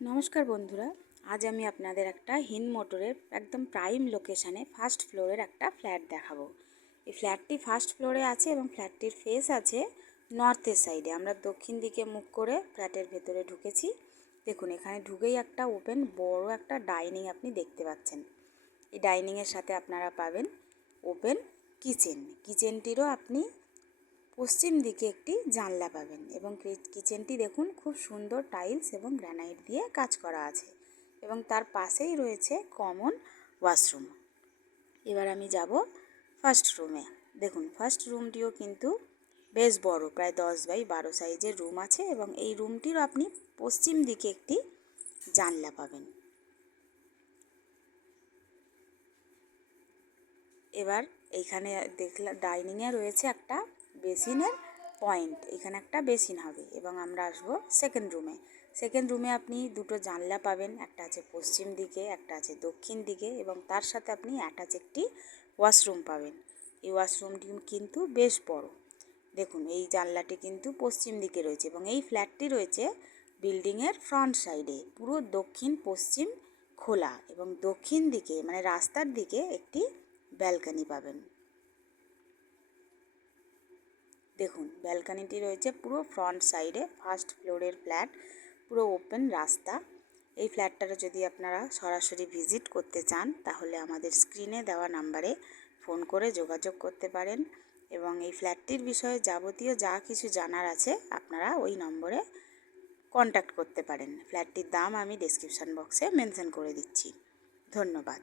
নমস্কার বন্ধুরা, আজ আমি আপনাদের একটা হিন্দ মোটরের একদম প্রাইম লোকেশানে ফার্স্ট ফ্লোরের একটা ফ্ল্যাট দেখাবো। এই ফ্ল্যাটটি ফার্স্ট ফ্লোরে আছে এবং ফ্ল্যাটটির ফেস আছে নর্থের সাইডে। আমরা দক্ষিণ দিকে মুখ করে ফ্ল্যাটের ভেতরে ঢুকেছি। দেখুন, এখানে ঢুকেই একটা ওপেন বড় একটা ডাইনিং আপনি দেখতে পাচ্ছেন। এই ডাইনিংয়ের সাথে আপনারা পাবেন ওপেন কিচেন। কিচেনটিরও আপনি পশ্চিম দিকে একটি জানলা পাবেন এবং কিচেনটি দেখুন খুব সুন্দর টাইলস এবং গ্রানাইট দিয়ে কাজ করা আছে এবং তার পাশেই রয়েছে কমন ওয়াশরুম। এবার আমি যাব ফার্স্ট রুমে। দেখুন, ফার্স্ট রুমটিও কিন্তু বেশ বড়, প্রায় 10x12 সাইজের রুম আছে এবং এই রুমটিরও আপনি পশ্চিম দিকে একটি জানলা পাবেন। এবার এইখানে দেখলাম ডাইনিংয়ে রয়েছে একটা বেসিনের পয়েন্ট, এখানে একটা বেসিন হবে এবং আমরা আসবো সেকেন্ড রুমে। সেকেন্ড রুমে আপনি দুটো জানলা পাবেন, একটা আছে পশ্চিম দিকে, একটা আছে দক্ষিণ দিকে এবং তার সাথে আপনি অ্যাটাচ একটি ওয়াশরুম পাবেন। এই ওয়াশরুমটি কিন্তু বেশ বড়। দেখুন, এই জানলাটি কিন্তু পশ্চিম দিকে রয়েছে এবং এই ফ্ল্যাটটি রয়েছে বিল্ডিংয়ের ফ্রন্ট সাইডে, পুরো দক্ষিণ পশ্চিম খোলা এবং দক্ষিণ দিকে মানে রাস্তার দিকে একটি ব্যালকনি পাবেন। দেখুন, ব্যালকনিটি রয়েছে পুরো ফ্রন্ট সাইডে। ফার্স্ট ফ্লোরের ফ্ল্যাট, পুরো ওপেন রাস্তা। এই ফ্ল্যাটটাতে যদি আপনারা সরাসরি ভিজিট করতে চান তাহলে আমাদের স্ক্রিনে দেওয়া নাম্বারে ফোন করে যোগাযোগ করতে পারেন এবং এই ফ্ল্যাটটির বিষয়ে যাবতীয় যা কিছু জানার আছে আপনারা ওই নম্বরে কন্ট্যাক্ট করতে পারেন। ফ্ল্যাটটির দাম আমি ডেসক্রিপশান বক্সে মেনশন করে দিচ্ছি। ধন্যবাদ।